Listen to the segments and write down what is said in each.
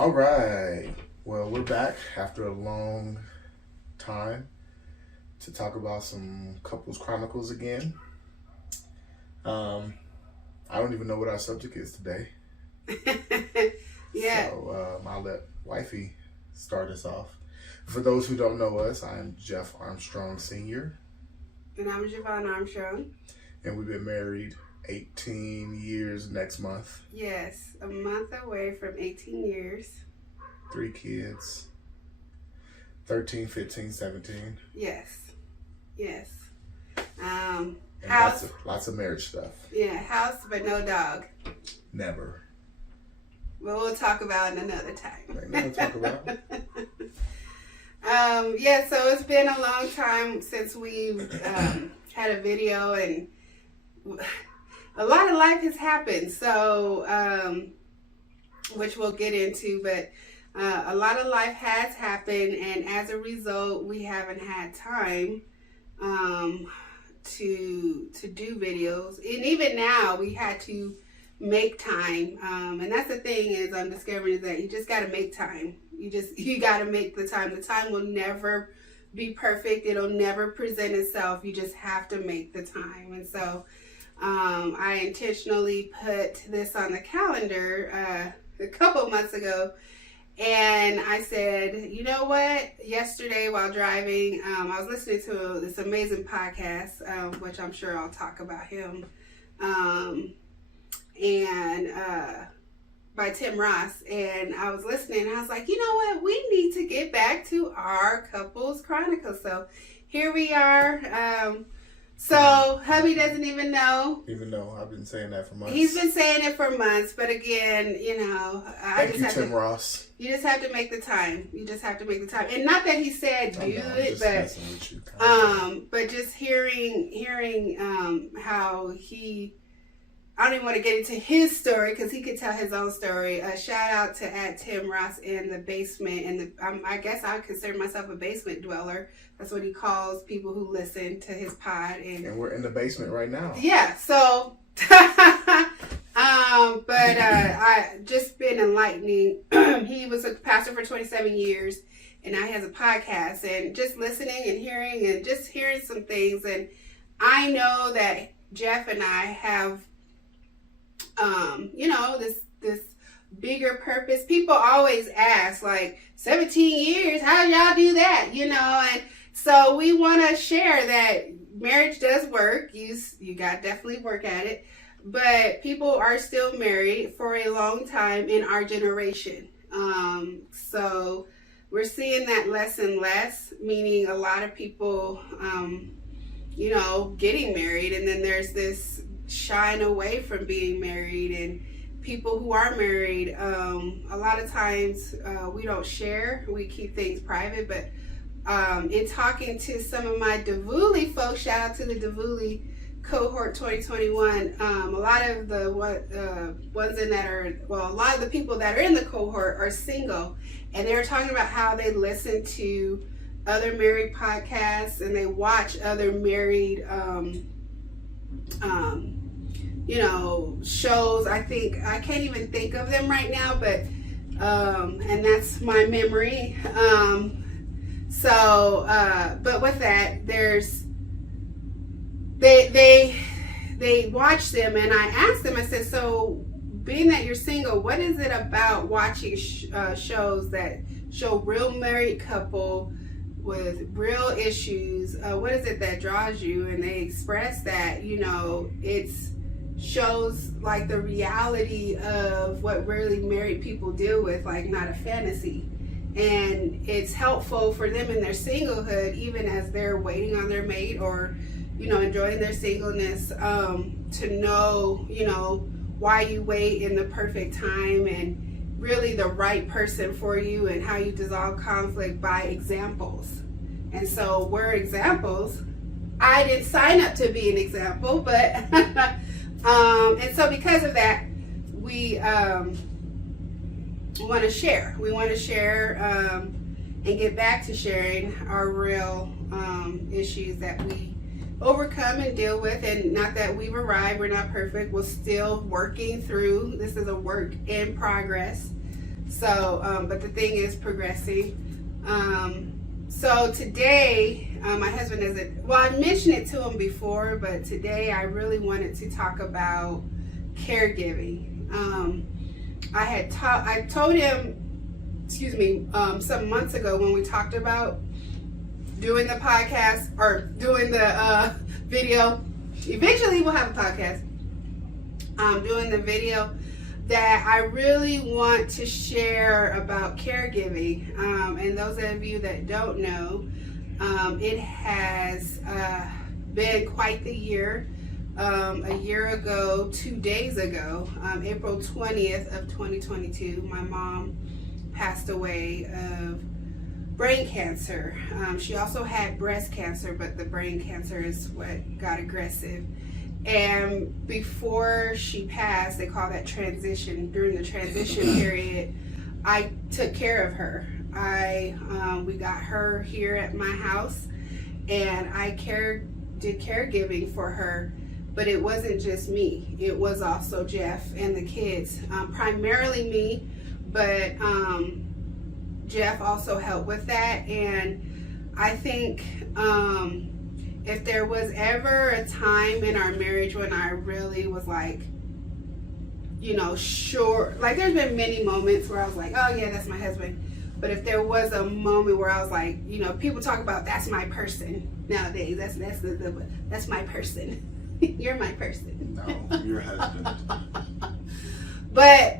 All right. Well, we're back after a long time to talk about some couples chronicles again. I don't even know what our subject is today. Yeah. So I'll let Wifey start us off. For those who don't know us, I'm Jeff Armstrong Sr. And I'm Javon Armstrong. And we've been married 18 years next month. Yes, a month away from 18 years. 3 kids. 13, 15, 17. Yes. And House. Lots of marriage stuff. Yeah, house but no dog. Never. But we'll talk about it another time. Ain't nothing to talk about. Yeah, so it's been a long time since we've had a video, and a lot of life has happened. So, which we'll get into, but a lot of life has happened, and as a result, we haven't had time to do videos. And even now, we had to make time. And that's the thing is I'm discovering is that you just got to make time. You got to make the time. The time will never be perfect. It'll never present itself. You just have to make the time. And so I intentionally put this on the calendar a couple months ago. And I said, you know what? Yesterday while driving, I was listening to this amazing podcast, which I'm sure I'll talk about him, by Tim Ross. And I was listening and I was like, you know what? We need to get back to our couples chronicles. So here we are. So hubby doesn't even know. Even though I've been saying that for months. He's been saying it for months, but again, Thank you, Tim Ross. You just have to make the time. And not that he said do it, but just hearing how he. I don't even want to get into his story because he could tell his own story. Shout out to @Tim Ross in the basement, and I guess I would consider myself a basement dweller. That's what he calls people who listen to his pod. And we're in the basement right now. Yeah. So, I just been enlightening. He was a pastor for 27 years, and now he has a podcast. And just listening and hearing some things, and I know that Jeff and I have. This bigger purpose. People always ask, like, 17 years, how did y'all do that? And so we want to share that marriage does work. You got to definitely work at it. But people are still married for a long time in our generation. So we're seeing that less and less, meaning a lot of people, getting married. And then there's this shying away from being married, and people who are married, a lot of times we don't share, we keep things private. But in talking to some of my Davuli folks, shout out to the Davuli cohort 2021, a lot of the a lot of the people that are in the cohort are single, and they were talking about how they listen to other married podcasts and they watch other married shows. I can't even think of them right now, but and that's my memory. But with that, they watch them, and I asked them, I said, so being that you're single, what is it about watching shows that show real married couple with real issues? What is it that draws you? And they express that, it's shows like the reality of what really married people deal with, like not a fantasy. And it's helpful for them in their singlehood, even as they're waiting on their mate or, enjoying their singleness, to know, why you wait in the perfect time and really the right person for you, and how you dissolve conflict by examples. And so we're examples. I didn't sign up to be an example, but and so because of that, we want to share. We want to share and get back to sharing our real issues that we overcome and deal with. And not that we've arrived, we're not perfect, we're still working through. This is a work in progress. So, but the thing is progressing. So today, my husband isn't, well, I mentioned it to him before, but today I really wanted to talk about caregiving. I told him, some months ago when we talked about doing the podcast or doing the video. Eventually we'll have a podcast. Doing the video that I really want to share about caregiving. And those of you that don't know, it has been quite the year. A year ago, 2 days ago, April 20th of 2022, my mom passed away of brain cancer. She also had breast cancer, but the brain cancer is what got aggressive. And before she passed, they call that transition. During the transition period, I took care of her. We got her here at my house, and I did caregiving for her. But it wasn't just me. It was also Jeff and the kids. Primarily me, but Jeff also helped with that. And I think if there was ever a time in our marriage when I really was like, sure, like there's been many moments where I was like, oh yeah, that's my husband. But if there was a moment where I was like, people talk about that's my person nowadays. That's my person. You're my person. No, your husband. But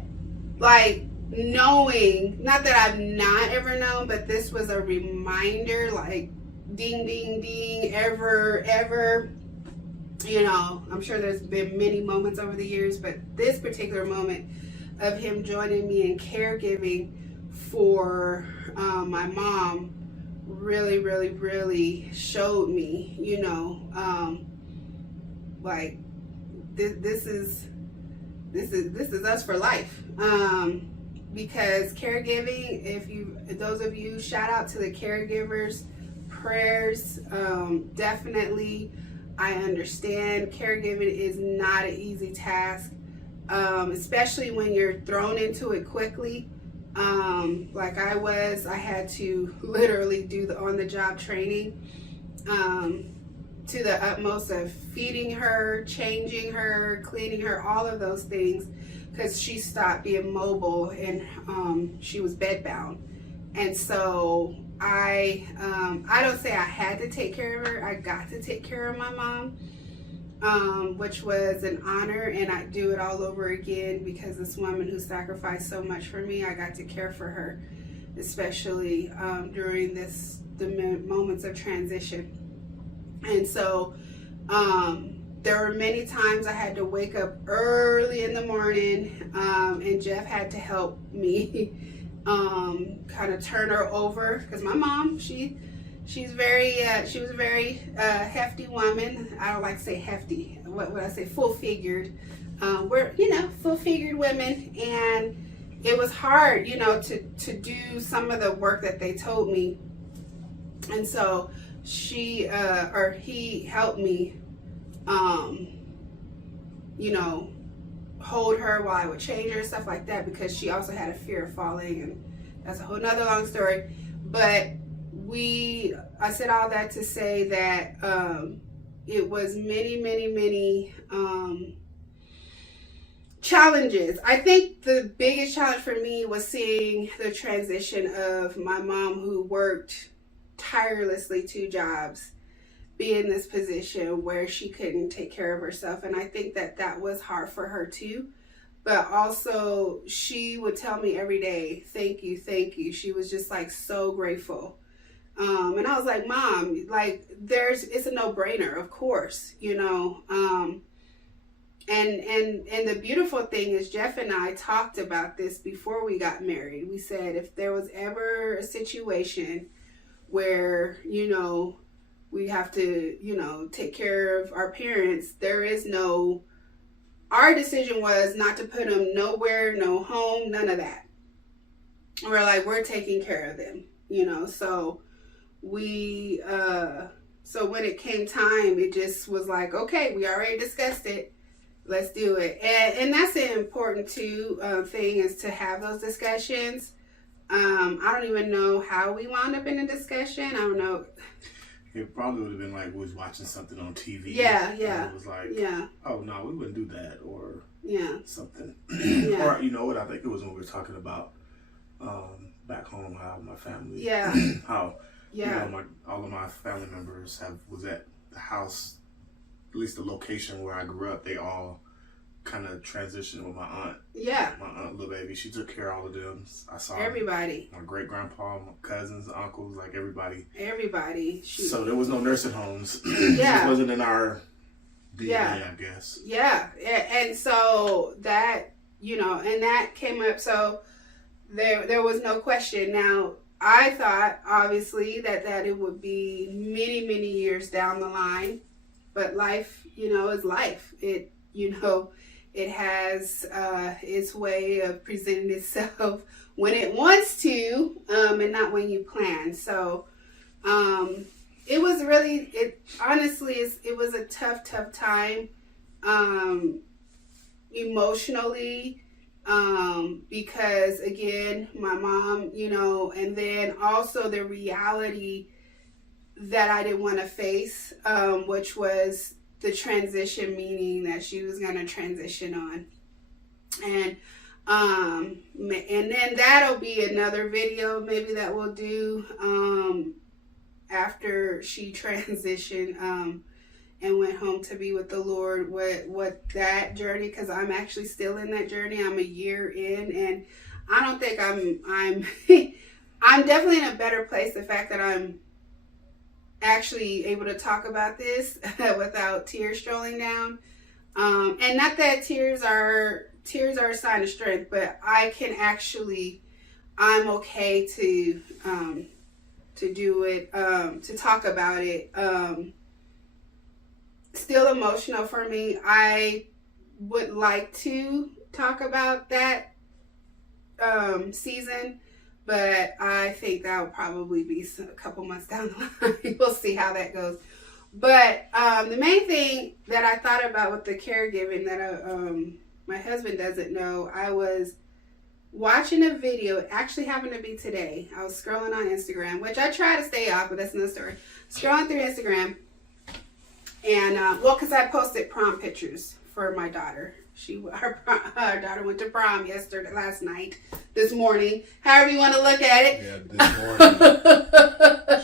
like knowing, not that I've not ever known, but this was a reminder, like ding, ding, ding, ever. I'm sure there's been many moments over the years, but this particular moment of him joining me in caregiving for my mom really, really, really showed me, like this is us for life. Because caregiving, those of you, shout out to the caregivers, prayers, definitely. I understand caregiving is not an easy task, especially when you're thrown into it quickly. Like I had to literally do the on-the-job training, to the utmost of feeding her, changing her, cleaning her, all of those things, because she stopped being mobile and she was bedbound. And so I don't say I had to take care of her. I got to take care of my mom, which was an honor, and I'd do it all over again because this woman who sacrificed so much for me, I got to care for her, especially during the moments of transition. And so there were many times I had to wake up early in the morning, and Jeff had to help me kind of turn her over, because my mom, she was a very hefty woman. I don't like to say hefty. What would I say? Full-figured. We're full-figured women, and it was hard, to do some of the work that they told me. And so he helped me, hold her while I would change her, stuff like that, because she also had a fear of falling, and that's a whole nother long story. But I said all that to say that it was many challenges. I think the biggest challenge for me was seeing the transition of my mom, who worked tirelessly 2 jobs, be in this position where she couldn't take care of herself. And I think that was hard for her too. But also, she would tell me every day, thank you. She was just like so grateful. And I was like, Mom, like it's a no-brainer, of course, And the beautiful thing is, Jeff and I talked about this before we got married. We said if there was ever a situation where, we have to, take care of our parents, our decision was not to put them nowhere, no home, none of that. We're like, we're taking care of them, so so when it came time, it just was like, okay, we already discussed it. Let's do it. And that's an important too thing, is to have those discussions. I don't even know how we wound up in a discussion. I don't know. It probably would have been like we was watching something on TV. Yeah. And it was like, oh no, we wouldn't do that, or something. Or you know what? I think it was when we were talking about back home, how my family, how you know, all of my family members was at the house, at least the location where I grew up. They all kind of transitioned with my aunt. Yeah. My aunt, little baby, she took care of all of them. I saw everybody. My great grandpa, my cousins, uncles, like everybody. Everybody. So there was no nursing homes. Yeah. It wasn't in our DNA, I guess. Yeah. And so that, you know, and that came up. So there was no question. Now, I thought, obviously, that it would be many, many years down the line. But life, you know, is life. It, you know, it has its way of presenting itself when it wants to, and not when you plan. So it was really, honestly, it was a tough time emotionally, because, again, my mom, you know, and then also the reality that I didn't want to face, which was the transition, meaning that she was going to transition on. And then that'll be another video maybe that we'll do after she transitioned and went home to be with the Lord, what that journey, because I'm actually still in that journey. I'm a year in, and I don't think I'm I'm definitely in a better place. The fact that I'm actually able to talk about this without tears strolling down, and not that tears are a sign of strength, but I'm okay to do it, to talk about it. Still emotional for me. I would like to talk about that season, but I think that will probably be a couple months down the line. We'll see how that goes. But the main thing that I thought about with the caregiving that my husband doesn't know, I was watching a video. It actually happened to be today. I was scrolling on Instagram, which I try to stay off, but that's another story. Scrolling through Instagram, and because I posted prom pictures for my daughter. Our daughter went to prom last night, this morning, however you want to look at it. Yeah, this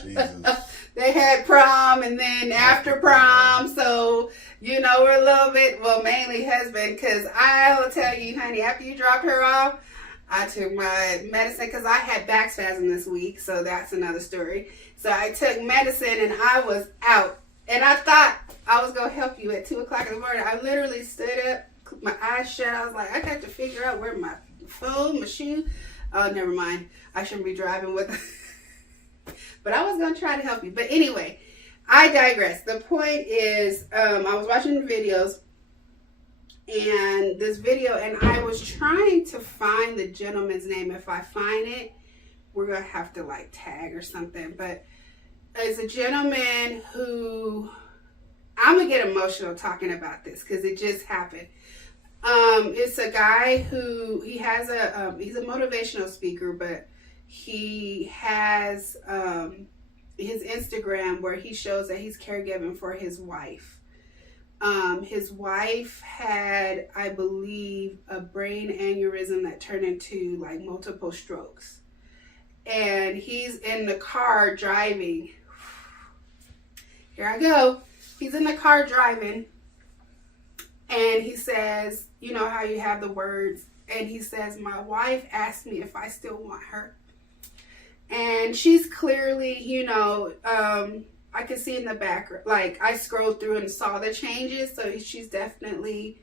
morning. Jesus. They had prom and then after prom, so, you know, we're a little bit, well, mainly husband, because I will tell you, honey, after you dropped her off, I took my medicine, because I had back spasm this week, so that's another story. So I took medicine and I was out, and I thought I was going to help you at 2 o'clock in the morning. I literally stood up, my eyes shut. I was like, I got to figure out where my phone, my shoe. Oh, never mind. I shouldn't be driving with. But I was going to try to help you. But anyway, I digress. The point is, I was watching the videos, and this video, and I was trying to find the gentleman's name. If I find it, we're going to have to like tag or something. But it's a gentleman who, I'm going to get emotional talking about this because it just happened. It's a guy who, he's a motivational speaker, but he has his Instagram where he shows that he's caregiving for his wife. His wife had, I believe, a brain aneurysm that turned into like multiple strokes. And he's in the car driving. Here I go. He's in the car driving. And he says, you know how you have the words, and he says, my wife asked me if I still want her. And she's clearly, you know, I could see in the background, like I scrolled through and saw the changes. So she's definitely,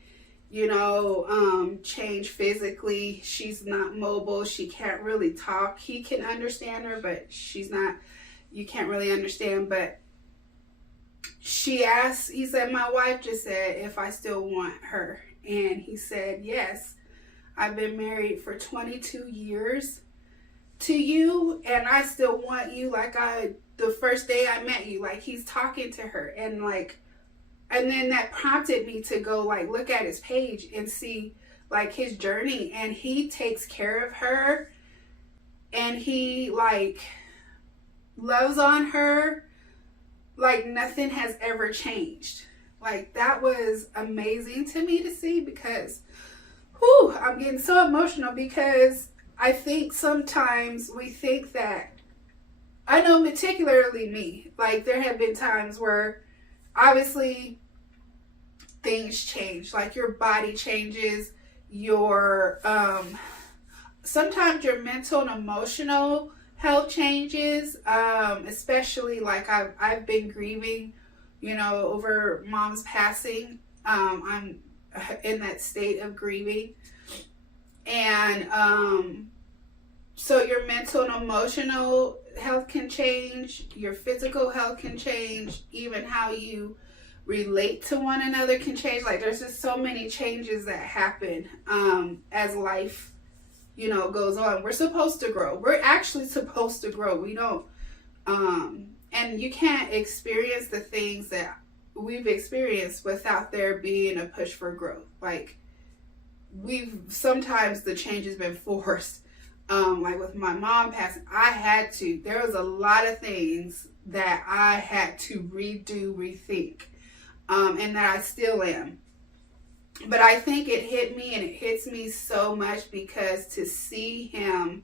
you know, changed physically. She's not mobile. She can't really talk. He can understand her, but she's not, you can't really understand. But she asked, he said, my wife just said if I still want her. And he said, yes, I've been married for 22 years to you, and I still want you like the first day I met you. Like, he's talking to her, and like, And then that prompted me to go like look at his page and see like his journey, and he takes care of her, and he like loves on her like nothing has ever changed. Like that was amazing to me to see, because I'm getting so emotional, because I think sometimes we think that, I know particularly me, like there have been times where obviously things change, like your body changes, your sometimes your mental and emotional health changes, especially like I've been grieving, you know, over mom's passing. I'm in that state of grieving, and so your mental and emotional health can change, your physical health can change, even how you relate to one another can change. Like there's just so many changes that happen as life, you know, goes on. We're supposed to grow. We're actually supposed to grow. We don't and you can't experience the things that we've experienced without there being a push for growth. Like sometimes the change has been forced. Like with my mom passing, there was a lot of things that I had to redo, rethink, and that I still am. But I think it hit me, and it hits me so much because to see him,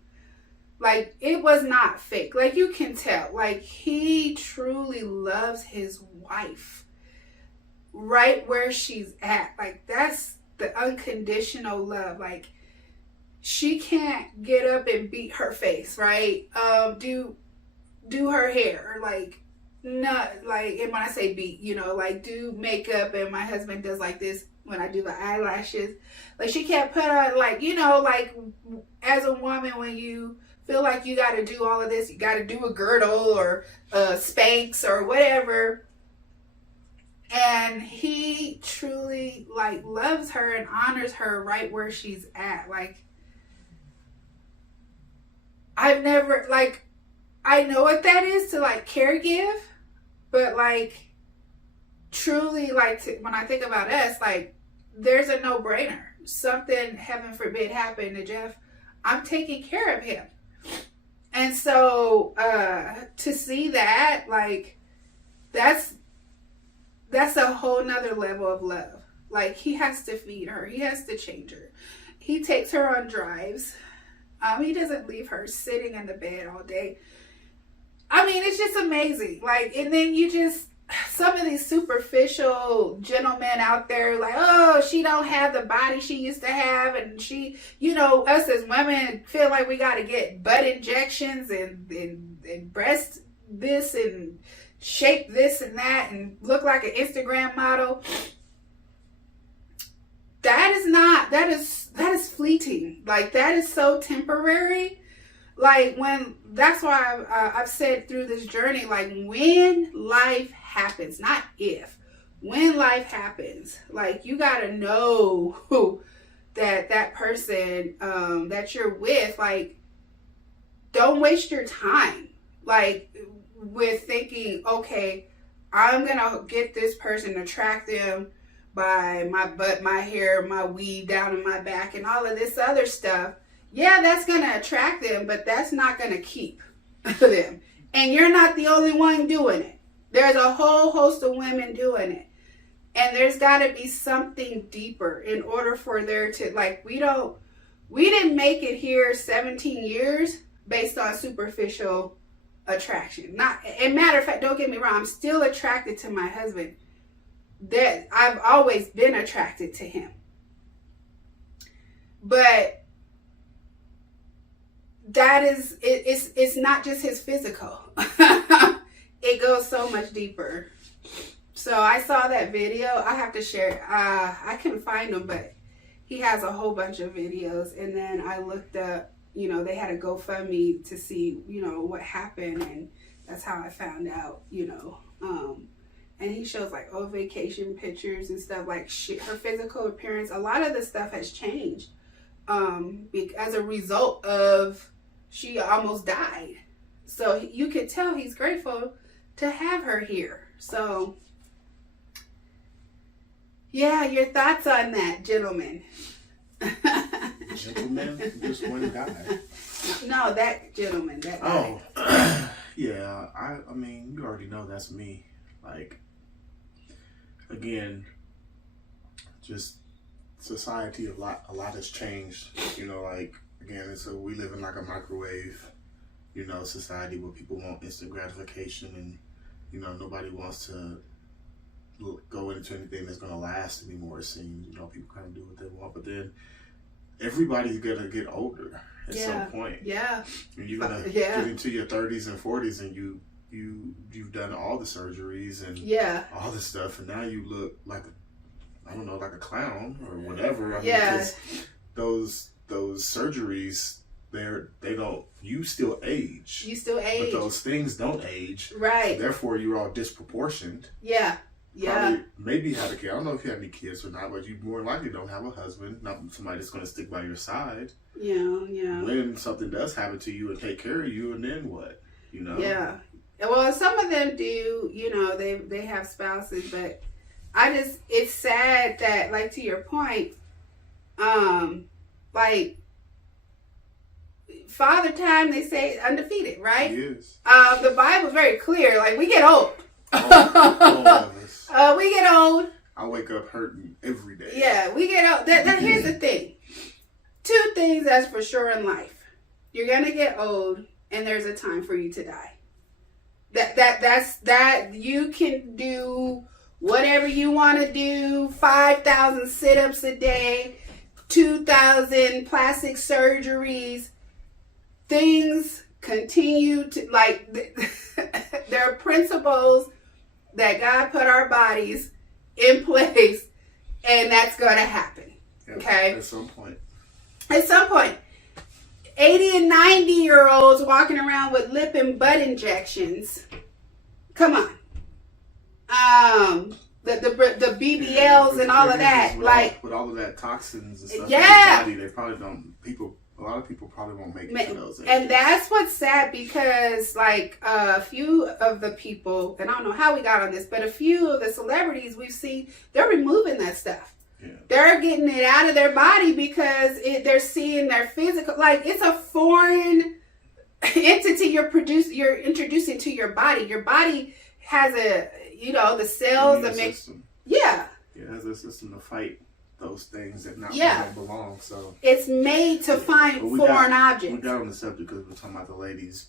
like it was not fake. Like you can tell, like he truly loves his wife right where she's at. Like that's the unconditional love. Like she can't get up and beat her face, right? Do her hair, like not like, and when I say beat, you know, like do makeup, and my husband does like this when I do the eyelashes. Like she can't put on, like, you know, like as a woman, when you feel like you got to do all of this, you got to do a girdle or Spanx or whatever. And he truly like loves her and honors her right where she's at. Like I've never, like, I know what that is to like caregive, but like truly, like when I think about us, like there's a no-brainer. Something, heaven forbid, happened to Jeff, I'm taking care of him. And so to see that, like that's a whole nother level of love. Like he has to feed her, he has to change her, he takes her on drives. He doesn't leave her sitting in the bed all day. I mean, it's just amazing. Like, and then you just, some of these superficial gentlemen out there, like, oh, she don't have the body she used to have. And she, you know, us as women feel like we got to get butt injections and breast this and shape this and that and look like an Instagram model. That is fleeting. Like that is so temporary. Like that's why I've said through this journey, like when life happens, not if, when life happens, like you gotta know that person that you're with, like don't waste your time like with thinking, okay, I'm gonna get this person, attract them by my butt, my hair, my weave down in my back, and all of this other stuff. Yeah, that's going to attract them, but that's not going to keep them. And you're not the only one doing it. There's a whole host of women doing it. And there's got to be something deeper in order for there to, like, we didn't make it here 17 years based on superficial attraction. And matter of fact, don't get me wrong, I'm still attracted to my husband. That I've always been attracted to him, but that is it's not just his physical. It goes so much deeper. So I saw that video. I have to share it. I couldn't find him, but he has a whole bunch of videos. And then I looked up, you know, they had a GoFundMe to see, you know, what happened, and that's how I found out, you know. And he shows like old vacation pictures and stuff, like her physical appearance. A lot of the stuff has changed as a result of she almost died. So you could tell he's grateful to have her here. So Yeah, your thoughts on that, gentleman. Gentleman? Just one guy. No, that gentleman. That guy. Oh, yeah. I mean, you already know that's me. Like, again, just society, a lot has changed. You know, like, again, we live in like a microwave, you know, society where people want instant gratification, and, you know, nobody wants to go into anything that's going to last anymore, it seems. You know, people kind of do what they want, but then everybody's going to get older at some point. Yeah. And you're going to get into your 30s and 40s, and you've done all the surgeries and all this stuff, and now you look like, I don't know, like a clown or whatever. I mean, because those surgeries, you still age. But those things don't age. Right. So therefore, you're all disproportioned. Yeah. Probably, maybe have a kid. I don't know if you have any kids or not, but you more likely don't have a husband, not somebody that's going to stick by your side. Yeah. When something does happen to you and take care of you, and then what? You know? Yeah. Well, some of them do, you know, they have spouses, but it's sad that, like, to your point, like, father time, they say undefeated, right? Yes. The Bible's very clear. Like, we get old. We get old. I wake up hurting every day. Yeah, we get old. Here's the thing. 2 things that's for sure in life. You're gonna get old, and there's a time for you to die. That's you can do whatever you want to do. 5,000 sit-ups a day, 2,000 plastic surgeries. Things continue to, like, there are principles that God put our bodies in place, and that's going to happen. Okay? At some point. 80 and 90-year-olds walking around with lip and butt injections. Come on. The BBLs and all of that. With all of that toxins and stuff in the body, they probably don't, a lot of people probably won't make it to those ages. And that's what's sad, because, like, a few of the people, and I don't know how we got on this, but a few of the celebrities we've seen, they're removing that stuff. Yeah. They're getting it out of their body because they're seeing their physical, like, it's a foreign entity you're introducing to your body. Your body has the cells that make system. Yeah. It has a system to fight those things that don't belong. So it's made to find foreign objects. We got on the subject because we're talking about the lady's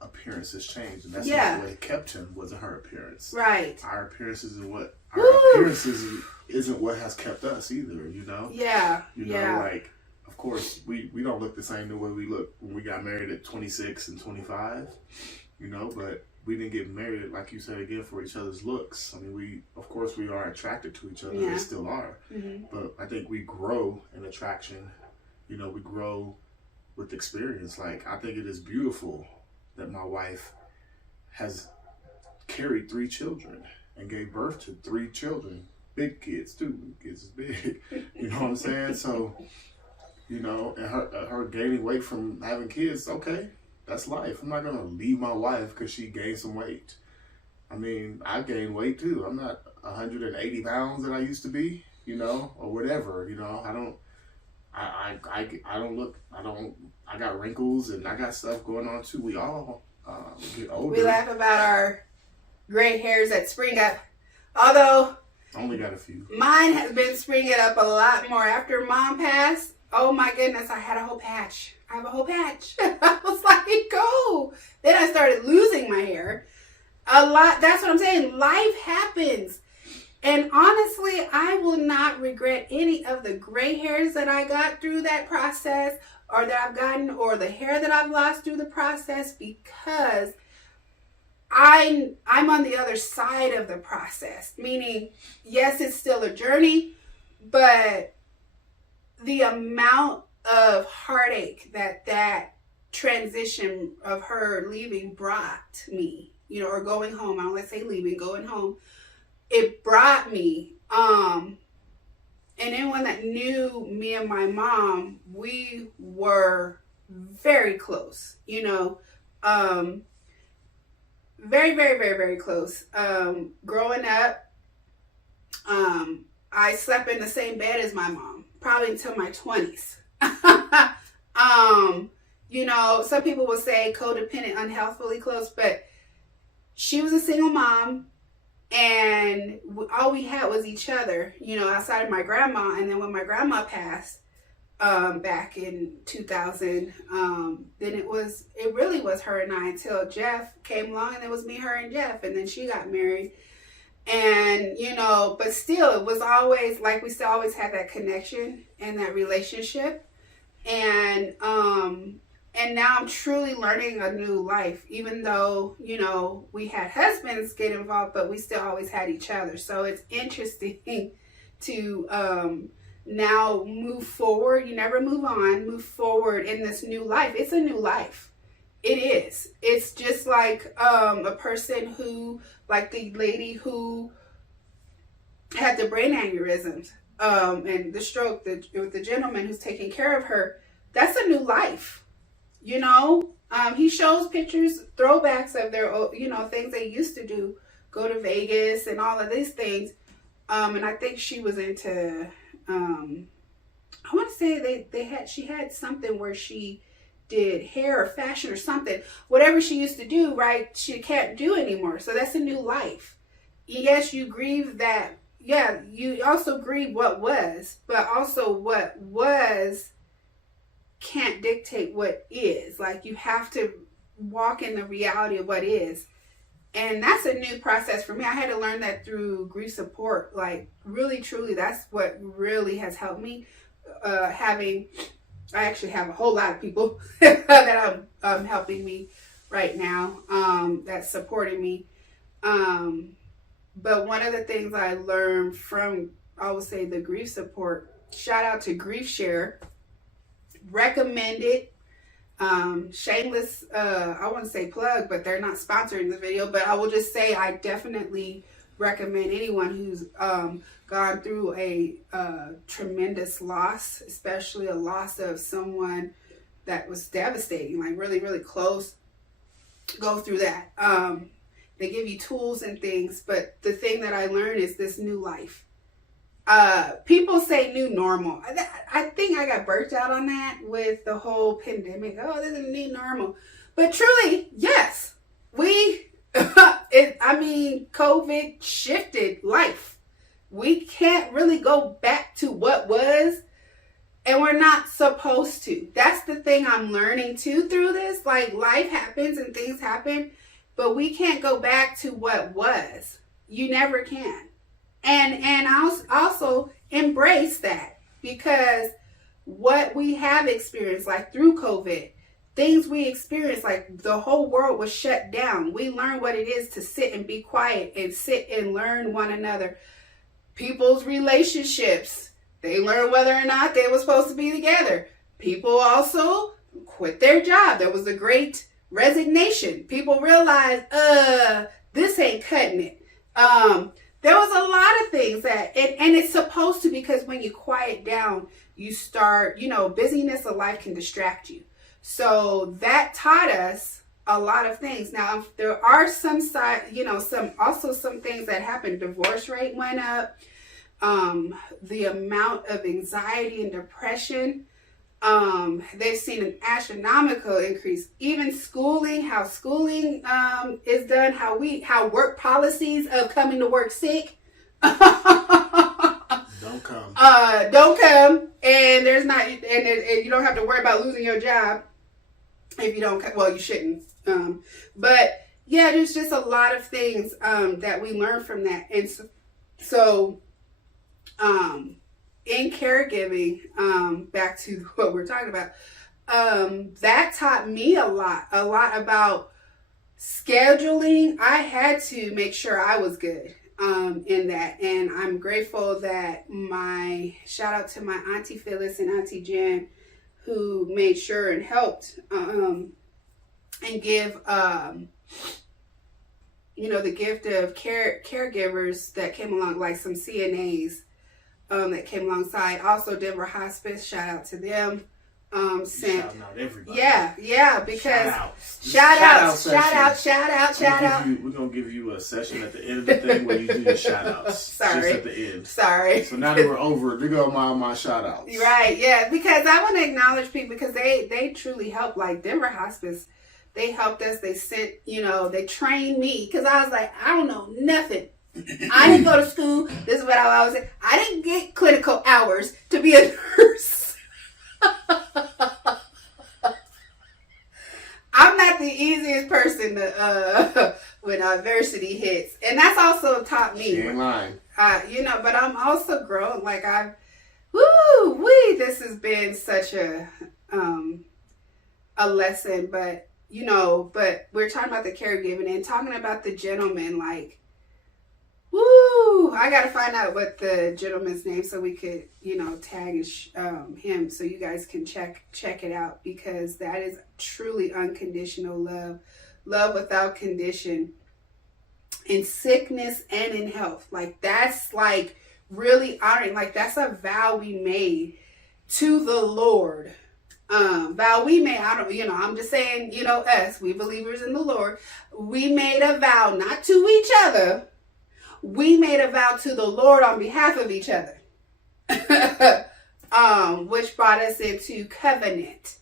appearance has changed, and that's not what kept him. Wasn't her appearance. Right. Our appearances isn't what has kept us either. You know. Yeah. You know, like, of course, we don't look the same the way we look when we got married at 26 and 25. You know, but we didn't get married, like you said, again, for each other's looks. I mean, we are attracted to each other. Yeah. We still are. Mm-hmm. But I think we grow in attraction. You know, we grow with experience. Like, I think it is beautiful that my wife has carried 3 children and gave birth to 3 children. Big kids, too. Kids is big. You know what I'm saying? So, you know, and her gaining weight from having kids, okay. That's life. I'm not going to leave my wife because she gained some weight. I mean, I gained weight too. I'm not 180 pounds that I used to be, you know, or whatever, you know. I got wrinkles and I got stuff going on too. We all get older. We laugh about our gray hairs that spring up. Although, only got a few. Mine has been springing up a lot more. After Mom passed, oh my goodness, I had a whole patch. I have a whole patch. I was like, go. Then I started losing my hair. A lot. That's what I'm saying. Life happens. And honestly, I will not regret any of the gray hairs that I got through that process, or that I've gotten, or the hair that I've lost through the process, because I'm on the other side of the process. Meaning, yes, it's still a journey, but the amount of heartache that transition of her leaving brought me, you know, or going home. I don't like to say leaving, going home. It brought me. And anyone that knew me and my mom, we were very close, you know, very, very, very, very close. Growing up, I slept in the same bed as my mom, probably until my 20s. Some people will say codependent, unhealthily close, but she was a single mom, and all we had was each other, outside of my grandma. And then when my grandma passed, back in 2000, then it really was her and I until Jeff came along, and it was me, her, and Jeff, and then she got married. And, but still, it was always like we still always had that connection and that relationship. And now I'm truly learning a new life, even though, we had husbands get involved, but we still always had each other. So it's interesting to now move forward. You never move on, move forward in this new life. It's a new life. It is. It's just like a person who, like the lady who had the brain aneurysms and the stroke, the gentleman who's taking care of her. That's a new life. He shows pictures, throwbacks of their, things they used to do, go to Vegas and all of these things. And I think she was into, I want to say she had something where she did hair or fashion or something. Whatever she used to do, right, she can't do anymore. So that's a new life. Yes, you grieve that. Yeah, you also grieve what was, but also what was can't dictate what is. Like, you have to walk in the reality of what is. And that's a new process for me. I had to learn that through grief support. Like, really, truly, that's what really has helped me. I actually have a whole lot of people that I'm helping me right now, that's supporting me. But one of the things I learned from, I would say, the grief support, shout out to Grief Share, recommended, shameless, I wouldn't say plug, but they're not sponsoring the video, but I will just say I definitely recommend anyone who's gone through a tremendous loss, especially a loss of someone that was devastating, like really, really close, go through that. They give you tools and things, but the thing that I learned is this new life. People say new normal. I think I got burnt out on that with the whole pandemic. Oh, this is a new normal. But truly, yes, COVID shifted life. We can't really go back to what was, and we're not supposed to. That's the thing I'm learning too through this. Like, life happens and things happen, but we can't go back to what was. You never can. And I'll also embrace that, because what we have experienced, like through COVID, things we experienced, like the whole world was shut down. We learned what it is to sit and be quiet and sit and learn one another. People's relationships, they learned whether or not they were supposed to be together. People also quit their job. There was a great resignation. People realized, this ain't cutting it. There was a lot of things that, and it's supposed to, because when you quiet down, you start, busyness of life can distract you. So that taught us a lot of things. Now, there are some some things that happened. Divorce rate went up. The amount of anxiety and depression, they've seen an astronomical increase. Even schooling, how schooling is done, how work policies of coming to work sick. Don't come. Don't come, and there's not, and you don't have to worry about losing your job if you don't. Well, you shouldn't. But yeah, there's just a lot of things that we learn from that, and so in caregiving, back to what we're talking about, that taught me a lot about scheduling. I had to make sure I was good in that, and I'm grateful that shout out to my Auntie Phyllis and Auntie Jen, who made sure and helped and give the gift of caregivers that came along, like some CNAs that came alongside. Also Denver Hospice, shout out to them, sent. Shouting out everybody. Yeah, because shout out. We're gonna give you a session at the end of the thing where you do your shout outs. Sorry. Just at the end. Sorry. So now that we're over it, there go my shout outs. Right, yeah, because I want to acknowledge people because they truly helped. Like Denver Hospice, they helped us. They sent, they trained me because I was like, I don't know nothing. I didn't go to school. This is what I always say. I didn't get clinical hours to be a nurse. I'm not the easiest person to when adversity hits, and that's also taught me. She ain't lying. But I'm also grown. Like this has been such a lesson. But but we're talking about the caregiving and talking about the gentleman. Like, I gotta find out what the gentleman's name so we could, tag him so you guys can check it out, because that is truly unconditional love without condition, in sickness and in health. Like, that's like really honoring. Like, that's a vow we made to the Lord. Vow we made. I'm just saying, us, we believers in the Lord, we made a vow not to each other. We made a vow to the Lord on behalf of each other, which brought us into covenant,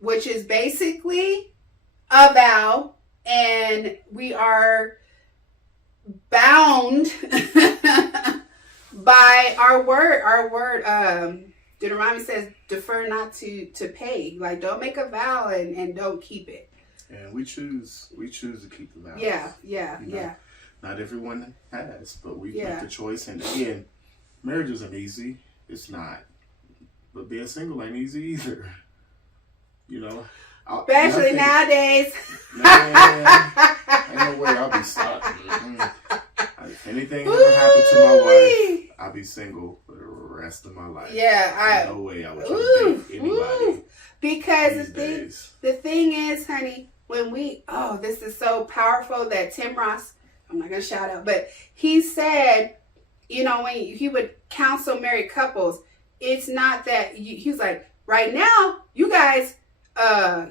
which is basically a vow, and we are bound by our word. Deuteronomy says, defer not to pay. Like, don't make a vow and don't keep it. And we choose to keep the vows. Yeah. Not everyone has, but we make the choice. And again, marriage isn't easy. It's not. But being single ain't easy either. Especially nowadays. Man, ain't no way I'll be stuck. If anything ever happened to my wife, I'll be single for the rest of my life. Yeah, no way I would try to date anybody. Because the thing is, honey, when this is so powerful that Tim Ross, I'm not going to shout out, but he said, when he would counsel married couples, it's not that, he's like, right now, you guys, are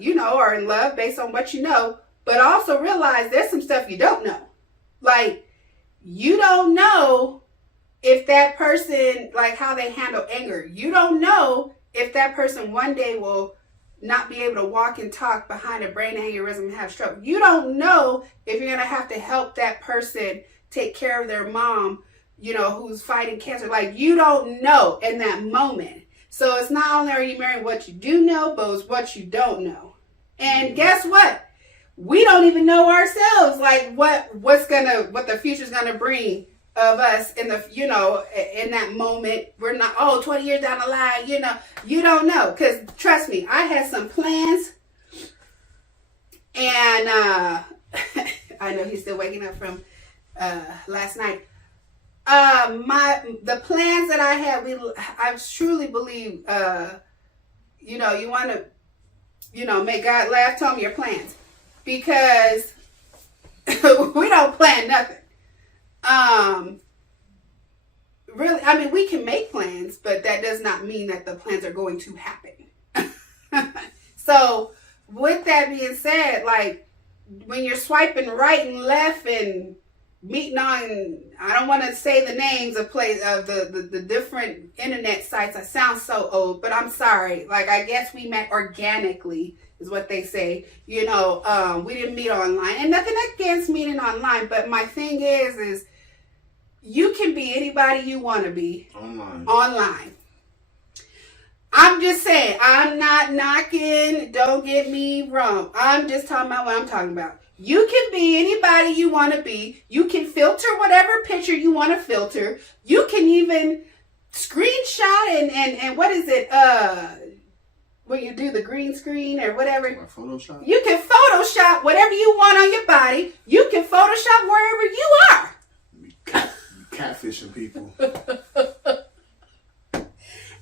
in love based on what you know, but also realize there's some stuff you don't know. Like, you don't know if that person, like how they handle anger. You don't know if that person one day will not be able to walk and talk behind a brain aneurysm and have stroke. You don't know if you're going to have to help that person take care of their mom, who's fighting cancer. Like, you don't know in that moment. So it's not only are you married what you do know, but it's what you don't know. And guess what? We don't even know ourselves, like what the future's gonna bring of us in the, in that moment. We're not, 20 years down the line, you don't know. Because trust me, I had some plans, and I know he's still waking up from last night. The plans that I had, I truly believe, you want to, make God laugh. Tell me your plans, because we don't plan nothing. Really, I mean, we can make plans, but that does not mean that the plans are going to happen. So with that being said, like, when you're swiping right and left and meeting on, I don't want to say the names of the different internet sites. I sound so old, but I'm sorry. Like, I guess we met organically is what they say. We didn't meet online, and nothing against meeting online. But my thing is you can be anybody you want to be online. I'm just saying, I'm not knocking, don't get me wrong. I'm just talking about what I'm talking about. You can be anybody you want to be. You can filter whatever picture you want to filter. You can even screenshot and what is it? When you do the green screen or whatever. Photoshop? You can Photoshop whatever you want on your body. You can Photoshop wherever you are. Catfishing people.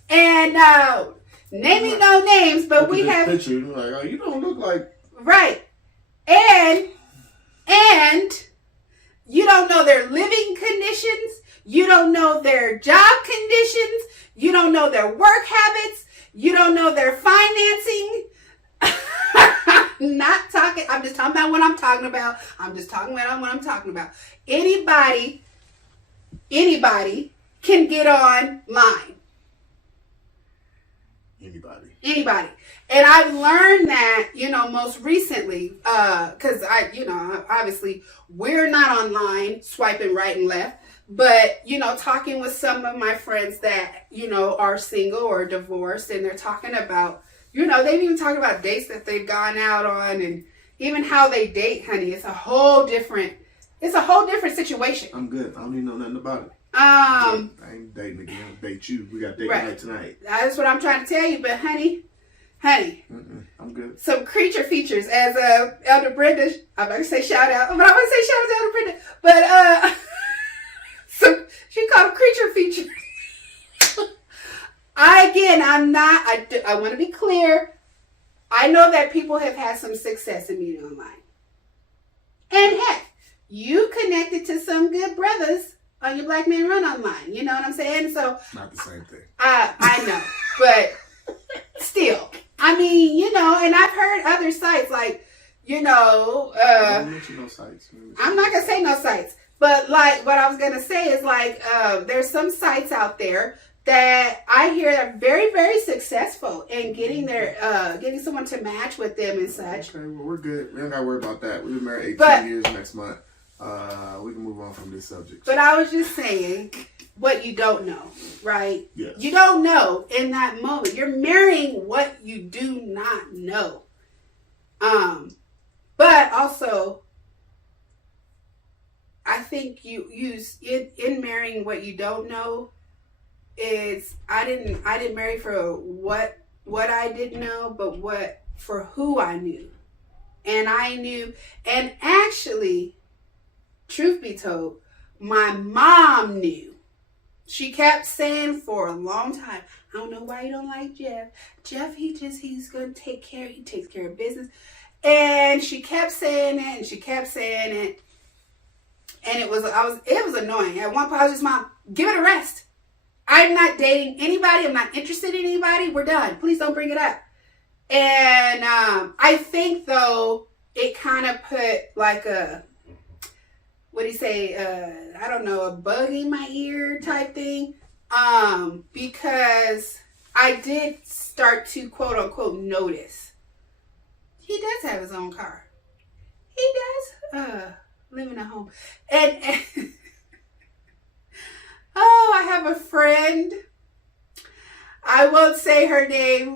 And naming no names, but we have picture. Like, you don't look like right. And you don't know their living conditions. You don't know their job conditions. You don't know their work habits. You don't know their financing. I'm just talking about what I'm talking about. I'm just talking about what I'm talking about. Anybody can get online. Anybody. And I've learned that, most recently, because obviously we're not online swiping right and left, but, talking with some of my friends that, are single or divorced, and they're talking about, they've even talked about dates that they've gone out on, and even how they date, honey. It's a whole different situation. I'm good. I don't even know nothing about it. I ain't dating again. I'll date you. We got date night tonight. That's what I'm trying to tell you. But honey, I'm good. Some creature features, as Elder Brenda. I'm not gonna say shout out, but I'm gonna say shout out to Elder Brenda. But she called them creature features. I want to be clear. I know that people have had some success in meeting online, and heck, you connected to some good brothers on your Black Man Run online. You know what I'm saying? So not the same thing. I know, but still, and I've heard other sites like, don't mention no sites. I'm not gonna say no sites, but like what I was gonna say is like, there's some sites out there that I hear are very, very successful in getting getting someone to match with them and such. Okay, well, we're good. We don't gotta worry about that. We've been married 18 years next month. We can move on from this subject. But I was just saying what you don't know, right? Yes. You don't know in that moment. You're marrying what you do not know. But also, I think you use in marrying what you don't know is I didn't marry for what I didn't know, but for who I knew. And I knew, and actually, truth be told, my mom knew. She kept saying for a long time, I don't know why you don't like Jeff. Jeff, he's going to take care. He takes care of business. And she kept saying it, and she kept saying it. And it was annoying. At one point, I was just, Mom, give it a rest. I'm not dating anybody. I'm not interested in anybody. We're done. Please don't bring it up. And I think, though, it kind of put like a, what do you say? I don't know, a bug in my ear type thing. Because I did start to quote unquote notice. He does have his own car. He does live in a home. And I have a friend. I won't say her name,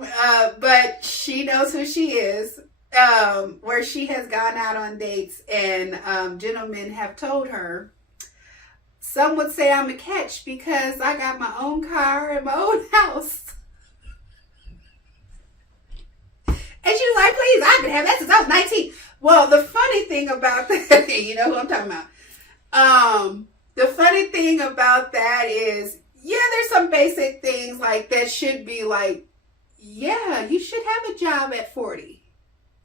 but she knows who she is. Where she has gone out on dates, and gentlemen have told her, some would say I'm a catch because I got my own car and my own house. And she was like, please, I've been having that since I was 19. Well, the funny thing about that, you know who I'm talking about. The funny thing about that is, yeah, there's some basic things like that should be like, yeah, you should have a job at 40.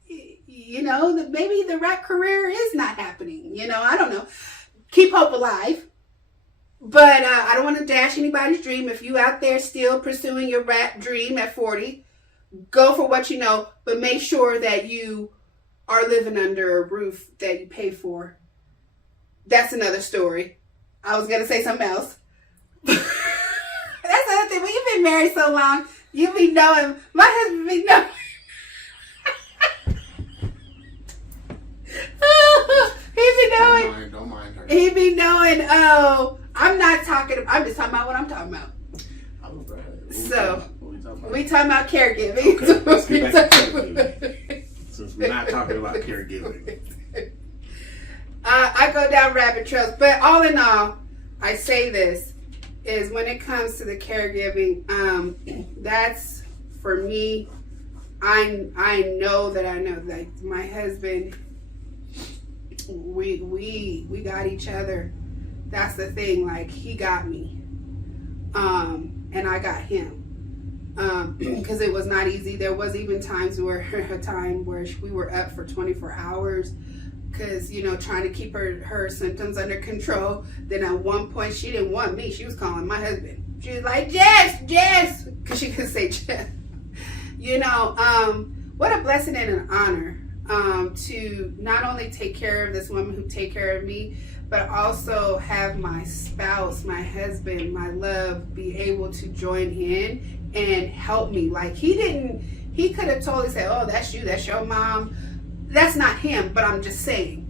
That maybe the rap career is not happening. I don't know. Keep hope alive. But I don't want to dash anybody's dream. If you out there still pursuing your rap dream at 40, go for what you know, but make sure that you are living under a roof that you pay for. That's another story. I was going to say something else. That's another thing. When you've been married so long, you be knowing, my husband be knowing. He be knowing. Don't mind her. He be knowing, I'm just talking about what I'm talking about. So, we talking about caregiving. Okay, let's get back to caregiving. Since we're not talking about caregiving. I go down rabbit trails, but all in all, I say this, is when it comes to the caregiving, that's, for me, I know that like my husband, we got each other. That's the thing, like he got me, and I got him, because it was not easy. There was even times where we were up for 24 hours because, you know, trying to keep her symptoms under control. Then at one point, she didn't want me. She was calling my husband. She was like, Jess, because she couldn't say Jess. You know, what a blessing and an honor to not only take care of this woman who take care of me, but also have my spouse, my husband, my love be able to join in and help me. Like, he could have totally said, oh, that's you, that's your mom. That's not him, but I'm just saying.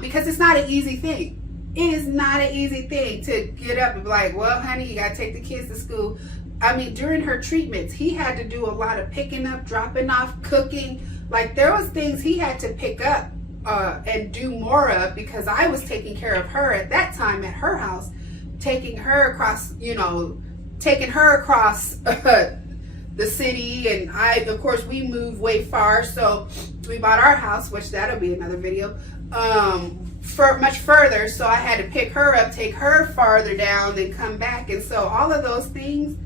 Because it's not an easy thing. It is not an easy thing to get up and be like, well, honey, you got to take the kids to school. I mean, during her treatments, he had to do a lot of picking up, dropping off, cooking. Like, there was things he had to pick up and do more of, because I was taking care of her at that time at her house, taking her across, the city. And of course, we moved way far, so we bought our house, which that'll be another video, for much further. So I had to pick her up, take her farther down, then come back. And so all of those things,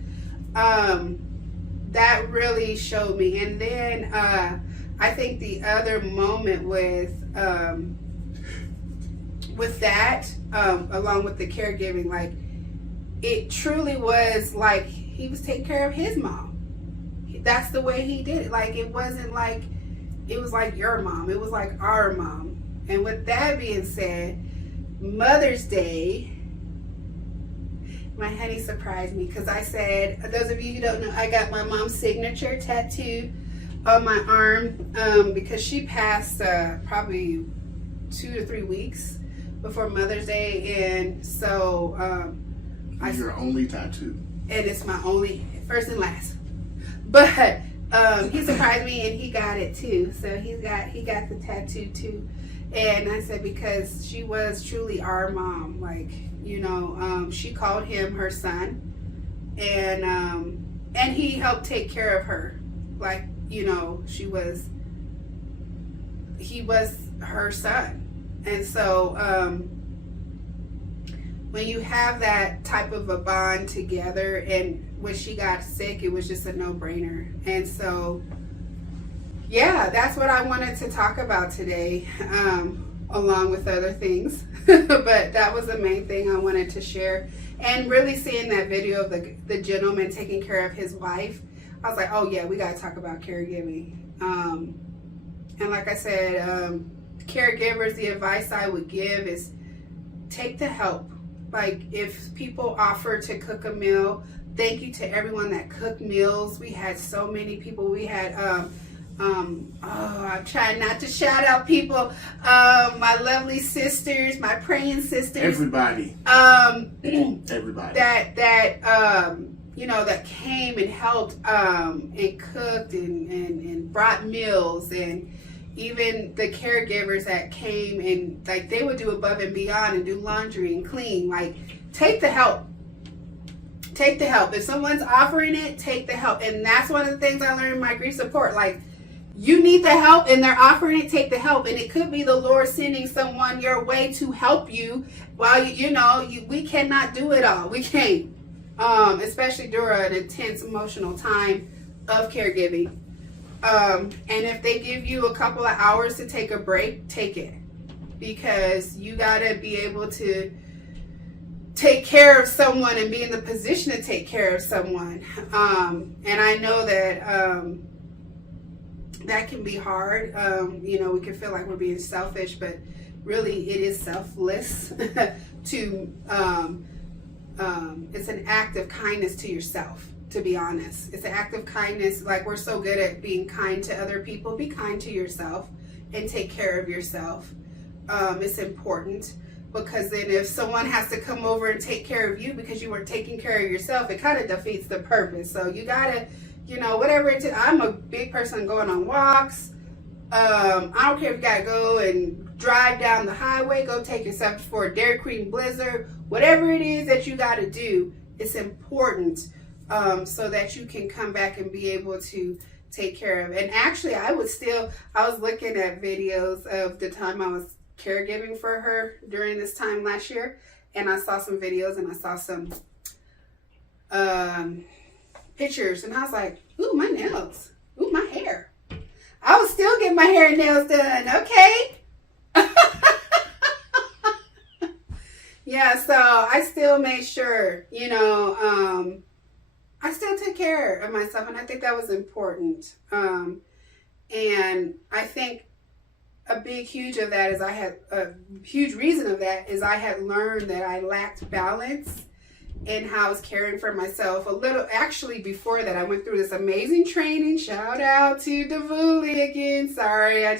that really showed me. And then I think the other moment with that, along with the caregiving, like, it truly was like he was taking care of his mom. That's the way he did it. Like, it wasn't like it was like your mom. It was like our mom. And with that being said, Mother's Day, my honey surprised me, because I said, those of you who don't know, I got my mom's signature tattooed on my arm, because she passed probably 2 to 3 weeks before Mother's Day. And so it's your only tattoo, and it's my only, first and last. But he surprised me, and he got it too. So he got the tattoo too. And I said, because she was truly our mom. Like, she called him her son, and he helped take care of her. Like, he was her son. And so when you have that type of a bond together, and when she got sick, it was just a no-brainer. And so, yeah, that's what I wanted to talk about today, along with other things. But that was the main thing I wanted to share. And really seeing that video of the gentleman taking care of his wife, I was like, oh yeah, we got to talk about caregiving. And like I said, caregivers, the advice I would give is take the help. Like, if people offer to cook a meal, thank you to everyone that cooked meals. We had so many people. We had, I'm trying not to shout out people. My lovely sisters, my praying sisters. Everybody. Everybody. That came and helped, and cooked and brought meals. And even the caregivers that came, and like, they would do above and beyond and do laundry and clean. Like, take the help. Take the help. If someone's offering it, take the help. And that's one of the things I learned in my grief support. Like, you need the help and they're offering it, take the help. And it could be the Lord sending someone your way to help you while we cannot do it all. We can't. Especially during an intense emotional time of caregiving. And if they give you a couple of hours to take a break, take it. Because you got to be able to take care of someone and be in the position to take care of someone. And I know that that can be hard. We can feel like we're being selfish, but really it is selfless to it's an act of kindness to yourself, to be honest. It's an act of kindness. Like, we're so good at being kind to other people. Be kind to yourself and take care of yourself. It's important, because then if someone has to come over and take care of you because you weren't taking care of yourself, it kind of defeats the purpose. So you gotta, whatever it is. I'm a big person going on walks. I don't care if you gotta go and drive down the highway, go take yourself for a Dairy Queen Blizzard, whatever it is that you gotta do. It's important, so that you can come back and be able to take care of. And actually, I was looking at videos of the time I was caregiving for her during this time last year, and I saw some videos and I saw some pictures, and I was like, ooh, my nails, ooh, my hair. I was still getting my hair and nails done. Okay, Yeah, so I still made sure, I still took care of myself, and I think that was important. And I think a huge reason of that is I had learned that I lacked balance in how I was caring for myself. Actually, before that, I went through this amazing training. Shout out to Davuli again. Sorry, I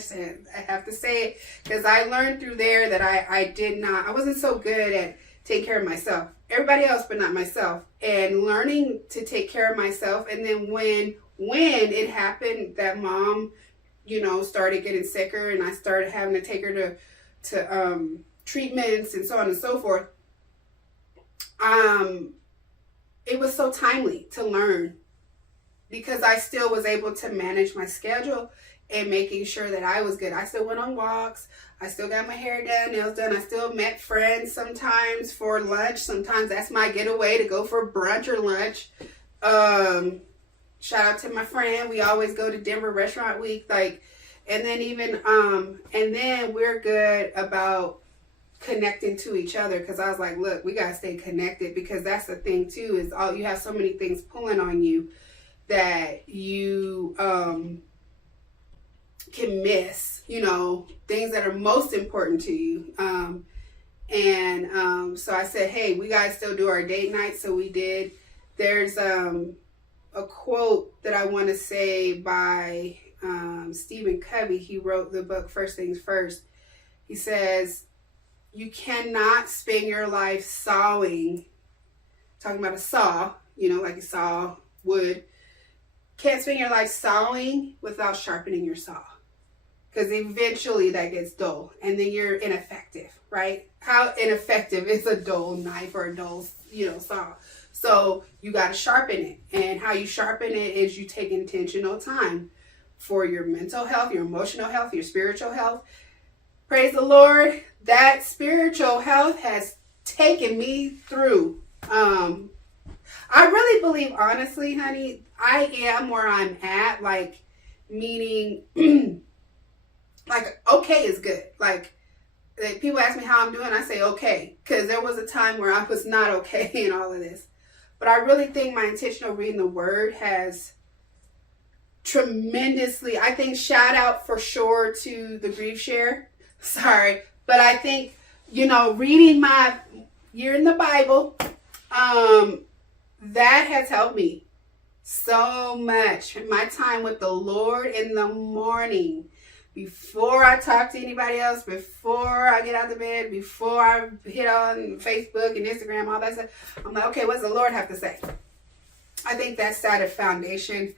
have to say it, because I learned through there that I wasn't so good at taking care of myself. Everybody else, but not myself. And learning to take care of myself. And then when it happened that mom, started getting sicker, and I started having to take her to treatments and so on and so forth, it was so timely to learn, because I still was able to manage my schedule and making sure that I was good. I still went on walks. I still got my hair done, nails done. I still met friends sometimes for lunch. Sometimes that's my getaway, to go for brunch or lunch. Shout out to my friend. We always go to Denver Restaurant Week. And then we're good about connecting to each other, because I was like, look, we got to stay connected, because that's the thing too, is you have so many things pulling on you that you can miss, things that are most important to you. So I said, hey, we got to still do our date night. So we did. There's a quote that I want to say by Stephen Covey. He wrote the book First Things First. He says, you cannot spend your life sawing, talking about a saw, like you saw wood. Can't spend your life sawing without sharpening your saw, because eventually that gets dull, and then you're ineffective, right? How ineffective is a dull knife or a dull, saw? So you got to sharpen it, and how you sharpen it is you take intentional time for your mental health, your emotional health, your spiritual health. Praise the Lord. That spiritual health has taken me through. I really believe, honestly, honey, I am where I'm at, meaning, okay is good. People ask me how I'm doing, I say okay, because there was a time where I was not okay in all of this. But I really think my intentional reading the word has tremendously, I think, shout out for sure to the grief share. Sorry. But I think, reading my year in the Bible, that has helped me so much. My time with the Lord in the morning, before I talk to anybody else, before I get out of bed, before I hit on Facebook and Instagram, all that stuff, I'm like, okay, what does the Lord have to say? I think that's that foundation.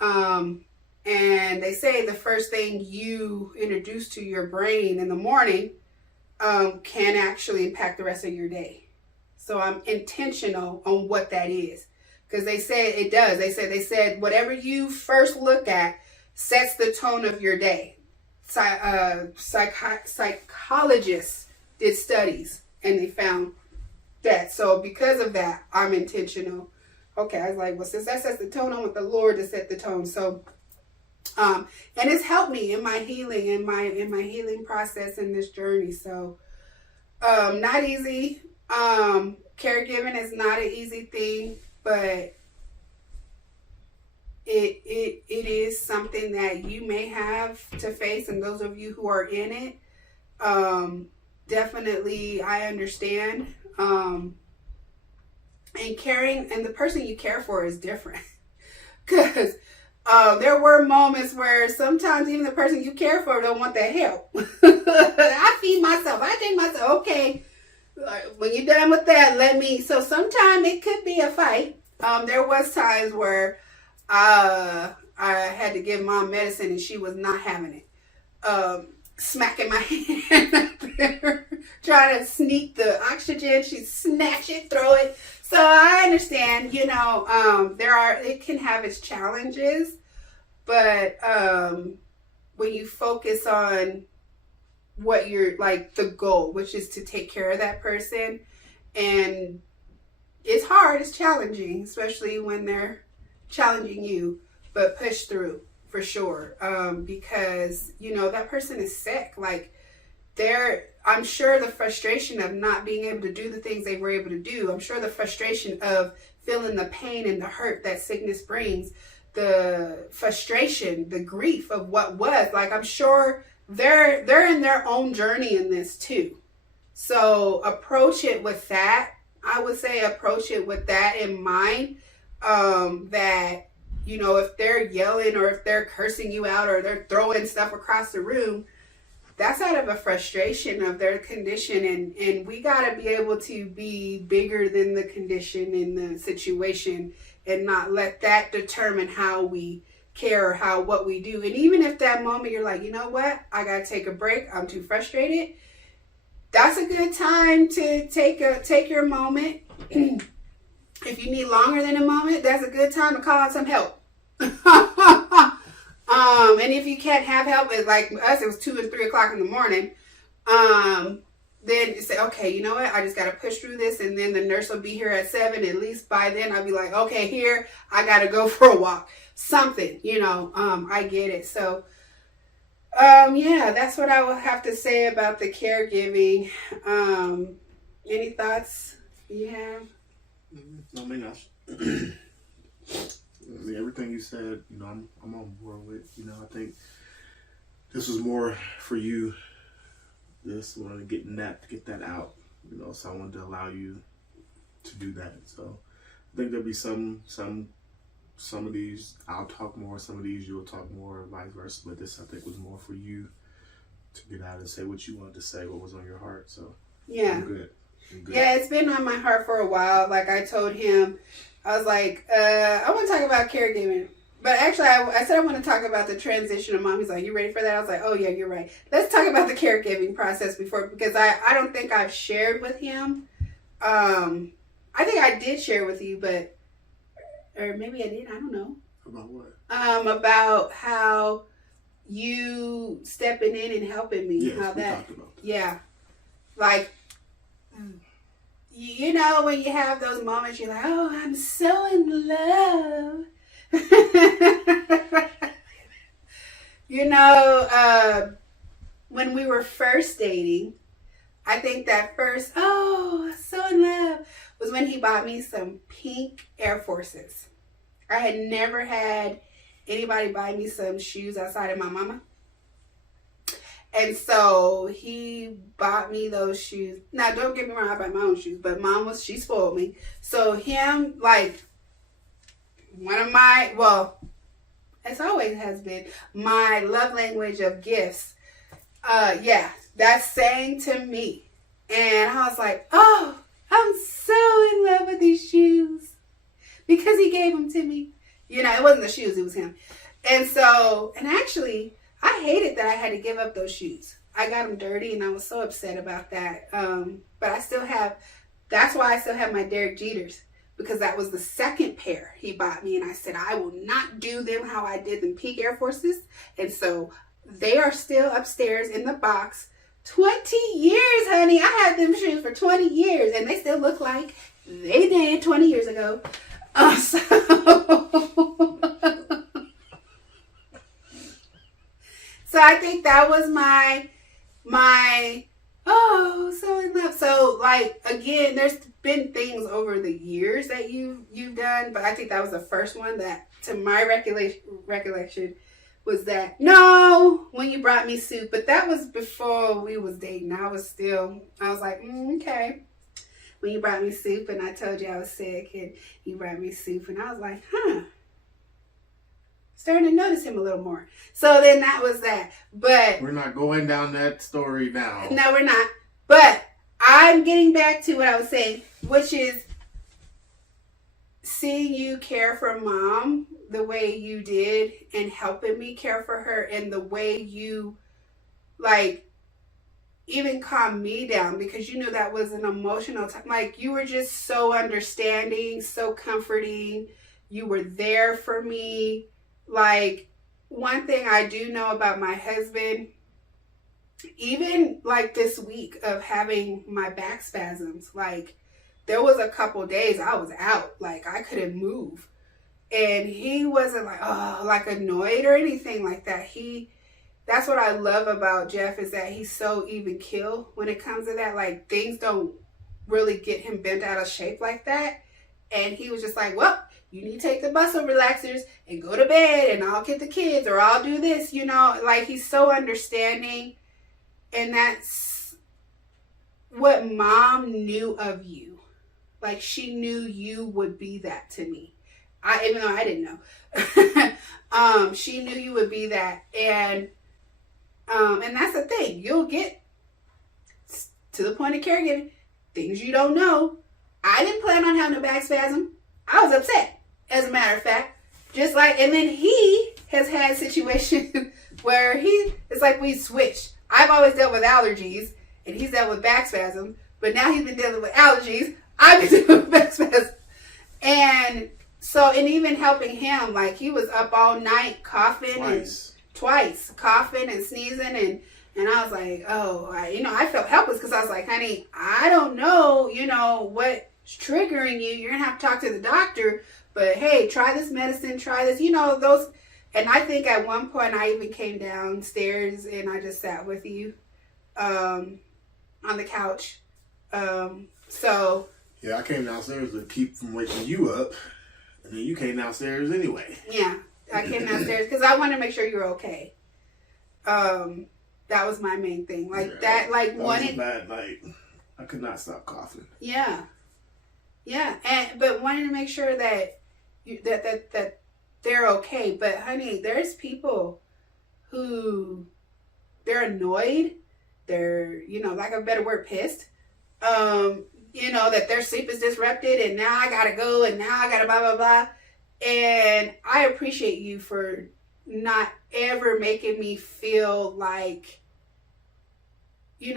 And they say the first thing you introduce to your brain in the morning can actually impact the rest of your day. So I'm intentional on what that is, because they said it does. They said whatever you first look at sets the tone of your day. Psychologists did studies, and they found that. So because of that, I'm intentional. Okay, I was like, well, since that sets the tone, I want the Lord to set the tone. So, and it's helped me in my healing, in my healing process in this journey. So, not easy. Caregiving is not an easy thing, but it is something that you may have to face, and those of you who are in it, definitely I understand. And caring, and the person you care for is different, because there were moments where sometimes even the person you care for don't want that help. I feed myself, I drink myself. Okay, when you're done with that, so sometimes it could be a fight. There was times where I had to give mom medicine and she was not having it. Smacking my hand up there, trying to sneak the oxygen. She'd snatch it, throw it. So I understand, it can have its challenges, but when you focus on what you're the goal, which is to take care of that person, and it's hard, it's challenging, especially when they're challenging you, but push through for sure, because that person is sick. I'm sure the frustration of not being able to do the things they were able to do. I'm sure the frustration of feeling the pain and the hurt that sickness brings, the frustration, the grief of what was. Like, I'm sure they're in their own journey in this too. So approach it with that. I would say approach it with that in mind, that, you know, if they're yelling or if they're cursing you out or they're throwing stuff across the room, that's out of a frustration of their condition. And we got to be able to be bigger than the condition in the situation and not let that determine how we care or what we do. And even if that moment you're like, you know what, I got to take a break, I'm too frustrated, that's a good time to take your moment. If you need longer than a moment, that's a good time to call out some help. And if you can't have help, it's like us, it was 2 and 3 o'clock in the morning. Then you say, okay, you know what? I just got to push through this. And then the nurse will be here at 7. At least by then I'll be like, okay, here, I got to go for a walk. Something, you know, I get it. So, yeah, that's what I will have to say about the caregiving. Any thoughts you have? No, me not. I mean, everything you said, you know, I'm on board with. You know, I think this was more for you. This wanted to get that out. You know, so I wanted to allow you to do that. So I think there'll be some of these I'll talk more, some of these you'll talk more, or vice versa. But this I think was more for you to get out and say what you wanted to say, what was on your heart. So yeah, I'm good. Yeah, it's been on my heart for a while. Like I told him, I was like, I want to talk about caregiving. But actually, I said I want to talk about the transition of mom. He's like, you ready for that? I was like, oh, yeah, you're right. Let's talk about the caregiving process before, because I don't think I've shared with him. I think I did share with you, but, or maybe I did. I don't know. About what? About how you stepping in and helping me. Yes, how we that, talked about that. Yeah. Like, you know, when you have those moments, you're like, oh, I'm so in love. You know, when we were first dating, I think that first, oh, so in love, was when he bought me some pink Air Forces. I had never had anybody buy me some shoes outside of my mama. And so he bought me those shoes. Now, don't get me wrong, I bought my own shoes, but mom she spoiled me. So him, like, one of my, well, as always has been, my love language of gifts. Yeah, that's saying to me. And I was like, oh, I'm so in love with these shoes. Because he gave them to me. You know, it wasn't the shoes, it was him. And so, and actually, I hated that I had to give up those shoes. I got them dirty and I was so upset about that. But I still have, that's why I still have my Derek Jeters. Because that was the second pair he bought me. And I said, I will not do them how I did them pink Air Forces. And so they are still upstairs in the box. 20 years, honey. I had them shoes for 20 years. And they still look like they did 20 years ago. So I think that was my oh, so in love. So, like, again, there's been things over the years that you've done, but I think that was the first one that, to my recollection, was that, no, when you brought me soup. But that was before we was dating. I was like, okay. When you brought me soup, and I told you I was sick, and you brought me soup, and I was like, starting to notice him a little more. So then that was that. But we're not going down that story now. No, we're not. But I'm getting back to what I was saying, which is seeing you care for mom the way you did and helping me care for her, and the way you, like, even calm me down, because you knew that was an emotional time. Like, you were just so understanding, so comforting. You were there for me. Like, one thing I do know about my husband, even like this week of having my back spasms, like, there was a couple days I was out, like I couldn't move. And he wasn't like, oh, like annoyed or anything like that. He that's what I love about Jeff, is that he's so even keel when it comes to that. Like, things don't really get him bent out of shape like that. And he was just like, well, you need to take the muscle relaxers and go to bed, and I'll get the kids, or I'll do this, you know. Like, he's so understanding. And that's what Mom knew of you. Like, she knew you would be that to me. Even though I didn't know. She knew you would be that. And that's the thing. You'll get to the point of caregiving, things you don't know. I didn't plan on having a back spasm. I was upset, as a matter of fact. Just like, and then he has had situations where it's like we switched. I've always dealt with allergies, and he's dealt with back spasm. But now he's been dealing with allergies. I've been dealing with back spasm. And so, and even helping him, like, he was up all night coughing twice, coughing and sneezing, and I was like, oh, I felt helpless, because I was like, honey, I don't know, what's triggering you. You're gonna have to talk to the doctor, but hey, try this medicine, try this, those. And I think at one point I even came downstairs and I just sat with you on the couch. So yeah, I came downstairs to keep from waking you up. And then you came downstairs anyway. Yeah, I came downstairs because I wanted to make sure you were okay. That was my main thing. Like, yeah, that, like, that was a bad night. I could not stop coughing. Yeah, yeah, but wanting to make sure that that they're okay. But honey, there's people who they're annoyed. They're, like a better word, pissed. That their sleep is disrupted, and now I gotta go, and now I gotta blah, blah, blah. And I appreciate you for not ever making me feel like, I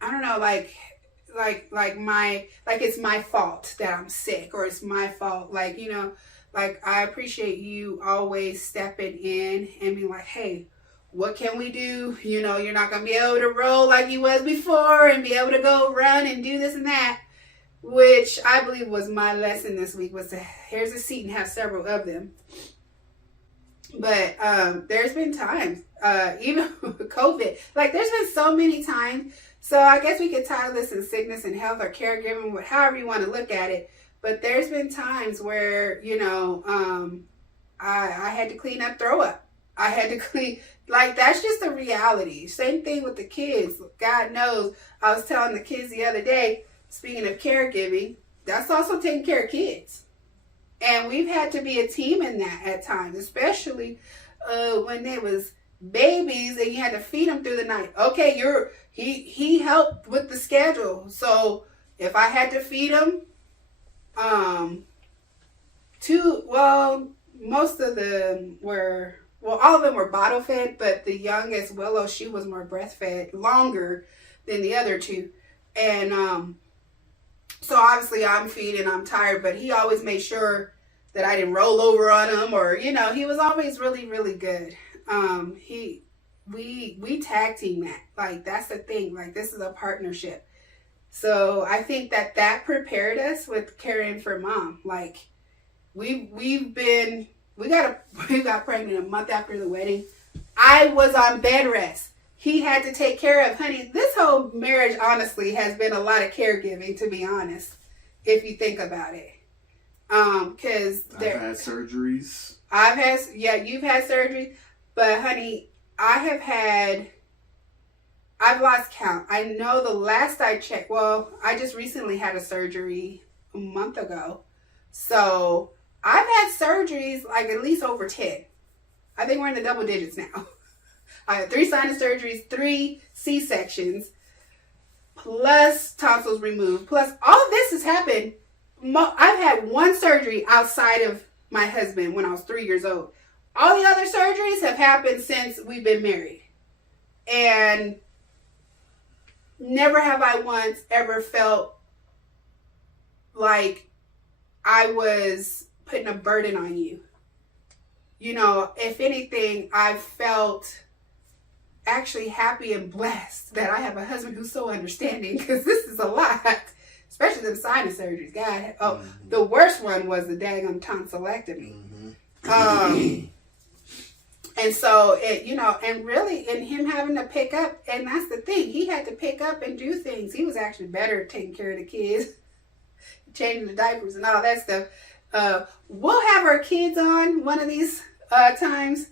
don't know, like it's my fault that I'm sick, or it's my fault. Like, I appreciate you always stepping in and being like, hey, what can we do? You're not going to be able to roll like you was before and be able to go run and do this and that, which I believe was my lesson this week, was to, here's a seat and have several of them. But there's been times, even with COVID, like, there's been so many times. So I guess we could title this in sickness and health, or caregiving, however you want to look at it. But there's been times where, I had to clean up throw up. I had to clean, like, that's just a reality. Same thing with the kids. God knows. I was telling the kids the other day, speaking of caregiving, that's also taking care of kids. And we've had to be a team in that at times, especially when they was babies and you had to feed them through the night. Okay, he helped with the schedule. So if I had to feed them, most of them were, all of them were bottle fed, but the youngest, Willow, she was more breastfed longer than the other two. And so obviously I'm feeding, I'm tired, but he always made sure that I didn't roll over on him, or, he was always really, really good. We tag team that. Like, that's the thing. Like, this is a partnership. So I think that prepared us with caring for Mom. Like, we got pregnant a month after the wedding. I was on bed rest. He had to take care of, honey. This whole marriage, honestly, has been a lot of caregiving, to be honest, if you think about it. Because I've had surgeries. You've had surgery, but honey, I've lost count. I know the last I checked, I just recently had a surgery a month ago. So I've had surgeries like at least over 10. I think we're in the double digits now. I had 3 sinus surgeries, 3 C-sections, plus tonsils removed, plus all of this has happened. I've had 1 surgery outside of my husband when I was 3 years old. All the other surgeries have happened since we've been married. And never have I once ever felt like I was putting a burden on you. If anything, I've felt actually happy and blessed that I have a husband who's so understanding, because this is a lot, especially the sinus surgeries. God, the worst one was the daggum tonsillectomy. And so it, and really in him having to pick up, and that's the thing, he had to pick up and do things. He was actually better at taking care of the kids, changing the diapers and all that stuff. We'll have our kids on one of these times.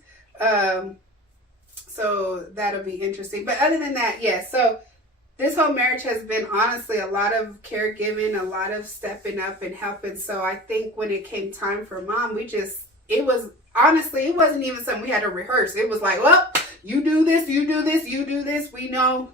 So that'll be interesting. But other than that, so this whole marriage has been honestly a lot of caregiving, a lot of stepping up and helping. So I think when it came time for Mom, it wasn't even something we had to rehearse. It was like, well, you do this, you do this, you do this. We know,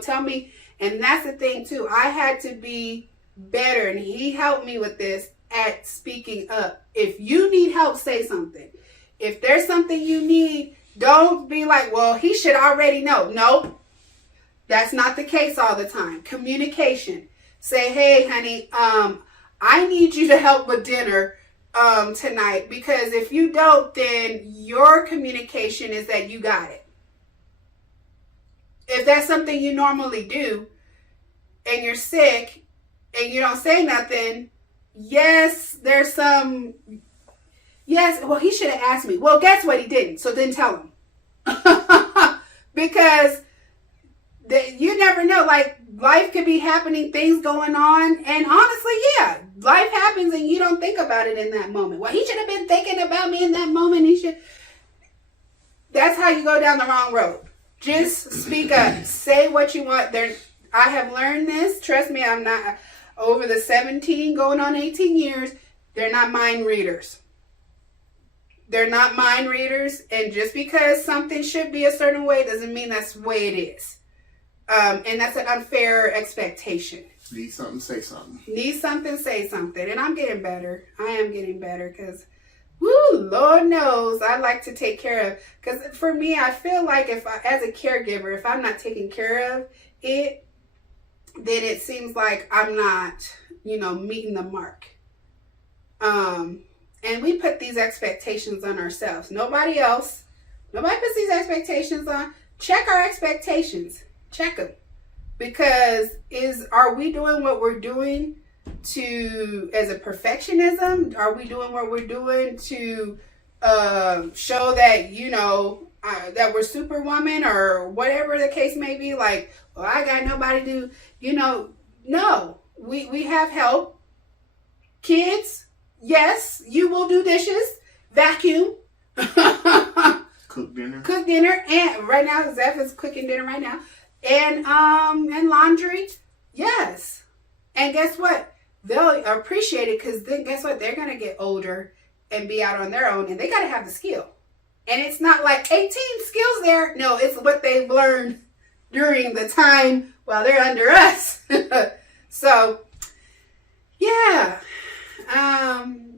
tell me. And that's the thing too. I had to be better, and he helped me with this, at speaking up. If you need help, say something. If there's something you need, don't be like, well, he should already know. No, that's not the case all the time. Communication. Say, hey, honey, I need you to help with dinner tonight, because if you don't, then your communication is that you got it. If that's something you normally do and you're sick and you don't say nothing, well, he should have asked me. Well, guess what? He didn't. So then tell him. Because you never know. Like, life could be happening, things going on. And honestly, life happens and you don't think about it in that moment. Well, he should have been thinking about me in that moment. That's how you go down the wrong road. Just speak up. Say what you want. I have learned this. Trust me, I'm not, over the 17 going on 18 years, they're not mind readers. They're not mind readers. And just because something should be a certain way doesn't mean that's the way it is. And that's an unfair expectation. Need something, say something. Need something, say something. And I'm getting better. I am getting better because, Lord knows, I like to take care of. Because for me, I feel like as a caregiver, if I'm not taking care of it, then it seems like I'm not, meeting the mark. And we put these expectations on ourselves. Nobody puts these expectations on. Check our expectations. Check them. Because are we doing what we're doing as a perfectionism? Are we doing what we're doing to show that, that we're superwoman or whatever the case may be? Like, well, I got nobody to, no. We have help. Kids, yes, you will do dishes, vacuum, cook dinner, and right now Zeph is cooking dinner right now, and laundry, yes. And guess what? They'll appreciate it, because then guess what? They're gonna get older and be out on their own, and they gotta have the skill. And it's not like 18 skills there. No, it's what they've learned during the time while they're under us. So, yeah.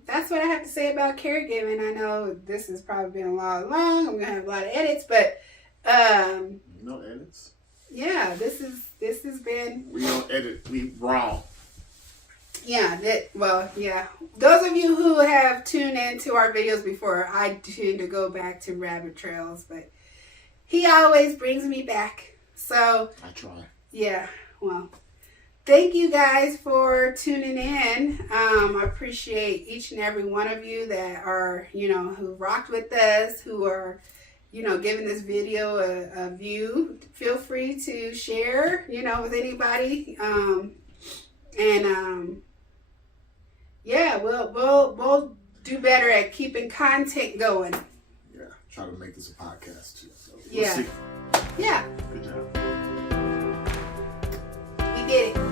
That's what I have to say about caregiving. I know this has probably been a lot long. I'm gonna have a lot of edits, but no edits. Yeah, this has been. We don't edit. We raw. Yeah. Those of you who have tuned into our videos before, I tend to go back to rabbit trails, but he always brings me back. So I try. Yeah. Well. Thank you guys for tuning in. I appreciate each and every one of you that are, who rocked with us, who are, giving this video a view. Feel free to share, with anybody. We'll do better at keeping content going. Yeah, try to make this a podcast too. So we'll see. Yeah. Good job. We did it.